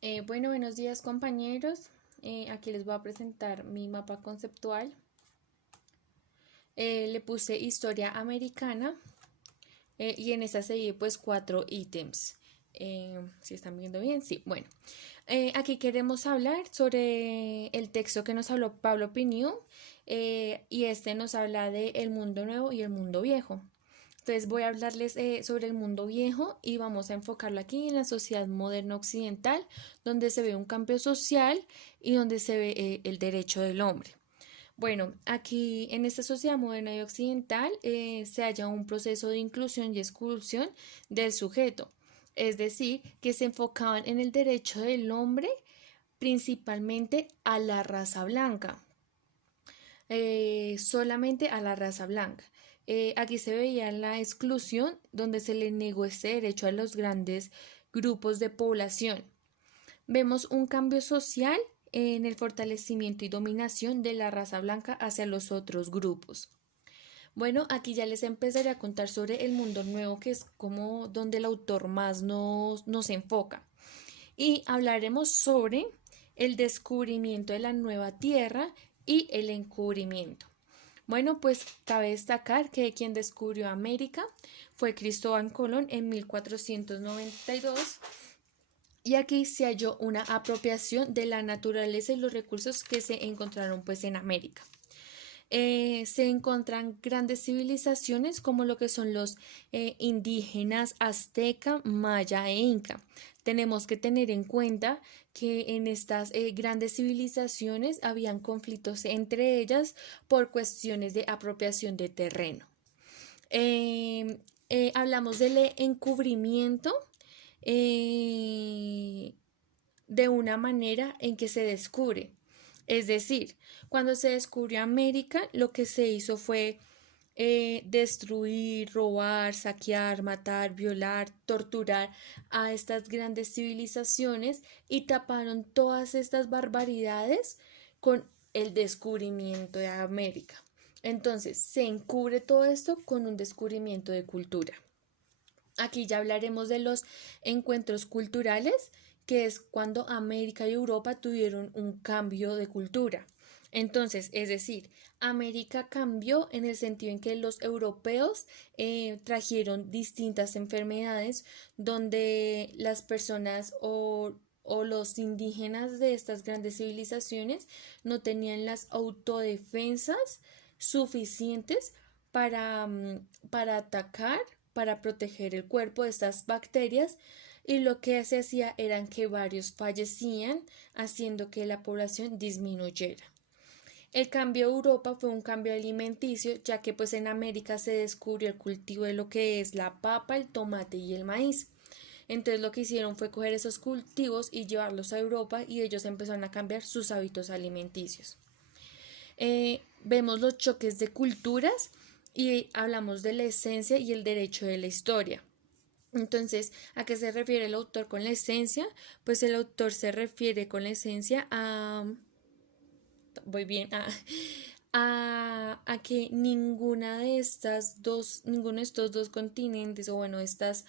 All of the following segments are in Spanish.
Buenos días compañeros. Aquí les voy a presentar mi mapa conceptual. Le puse historia americana y en esta seguí pues 4 ítems. Si están viendo bien, sí. Bueno, aquí queremos hablar sobre el texto que nos habló Pablo Piniu y este nos habla de el mundo nuevo y el mundo viejo. Entonces voy a hablarles sobre el mundo viejo y vamos a enfocarlo aquí en la sociedad moderna occidental, donde se ve un cambio social y donde se ve el derecho del hombre. Bueno, aquí en esta sociedad moderna y occidental se halla un proceso de inclusión y exclusión del sujeto, es decir, que se enfocaban en el derecho del hombre principalmente a la raza blanca, solamente a la raza blanca. Aquí se veía la exclusión donde se le negó ese derecho a los grandes grupos de población. Vemos un cambio social en el fortalecimiento y dominación de la raza blanca hacia los otros grupos. Bueno, aquí ya les empezaré a contar sobre el mundo nuevo, que es como donde el autor más nos enfoca. Y hablaremos sobre el descubrimiento de la nueva tierra y el encubrimiento. Bueno, pues cabe destacar que quien descubrió América fue Cristóbal Colón en 1492 y aquí se halló una apropiación de la naturaleza y los recursos que se encontraron pues en América. Se encuentran grandes civilizaciones como lo que son los indígenas azteca, maya e inca. Tenemos que tener en cuenta que en estas grandes civilizaciones habían conflictos entre ellas por cuestiones de apropiación de terreno. Hablamos del encubrimiento de una manera en que se descubre. Es decir, cuando se descubrió América, lo que se hizo fue destruir, robar, saquear, matar, violar, torturar a estas grandes civilizaciones y taparon todas estas barbaridades con el descubrimiento de América. Entonces, se encubre todo esto con un descubrimiento de cultura. Aquí ya hablaremos de los encuentros culturales, que es cuando América y Europa tuvieron un cambio de cultura. Entonces, es decir, América cambió en el sentido en que los europeos trajeron distintas enfermedades donde las personas o los indígenas de estas grandes civilizaciones no tenían las autodefensas suficientes para atacar, para proteger el cuerpo de estas bacterias, y lo que se hacía era que varios fallecían, haciendo que la población disminuyera. El cambio a Europa fue un cambio alimenticio, ya que pues en América se descubrió el cultivo de lo que es la papa, el tomate y el maíz. Entonces lo que hicieron fue coger esos cultivos y llevarlos a Europa y ellos empezaron a cambiar sus hábitos alimenticios. Vemos los choques de culturas y hablamos de la esencia y el derecho de la historia. Entonces, ¿a qué se refiere el autor con la esencia? Pues el autor se refiere con la esencia voy bien, a que ninguno de estos dos continentes o bueno, estas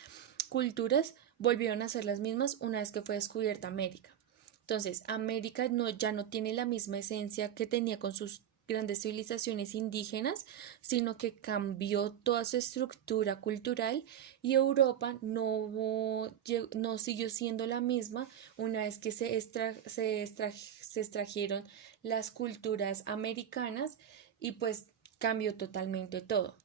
culturas volvieron a ser las mismas una vez que fue descubierta América. Entonces, América ya no tiene la misma esencia que tenía con sus grandes civilizaciones indígenas, sino que cambió toda su estructura cultural y Europa no siguió siendo la misma una vez que se extrajeron las culturas americanas y pues cambió totalmente todo.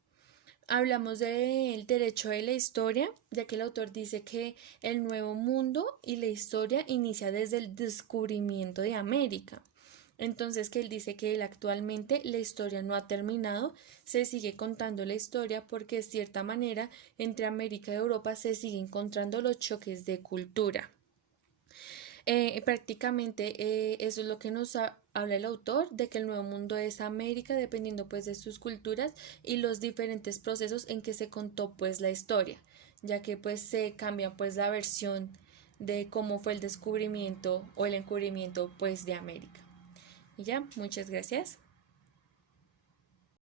Hablamos del derecho de la historia, ya que el autor dice que el nuevo mundo y la historia inicia desde el descubrimiento de América. Entonces que él dice que él actualmente la historia no ha terminado, se sigue contando la historia porque de cierta manera entre América y Europa se siguen encontrando los choques de cultura. Prácticamente eso es lo que nos habla el autor, de que el nuevo mundo es América dependiendo pues de sus culturas y los diferentes procesos en que se contó pues la historia, ya que pues se cambia pues la versión de cómo fue el descubrimiento o el encubrimiento pues de América. Y ya, muchas gracias.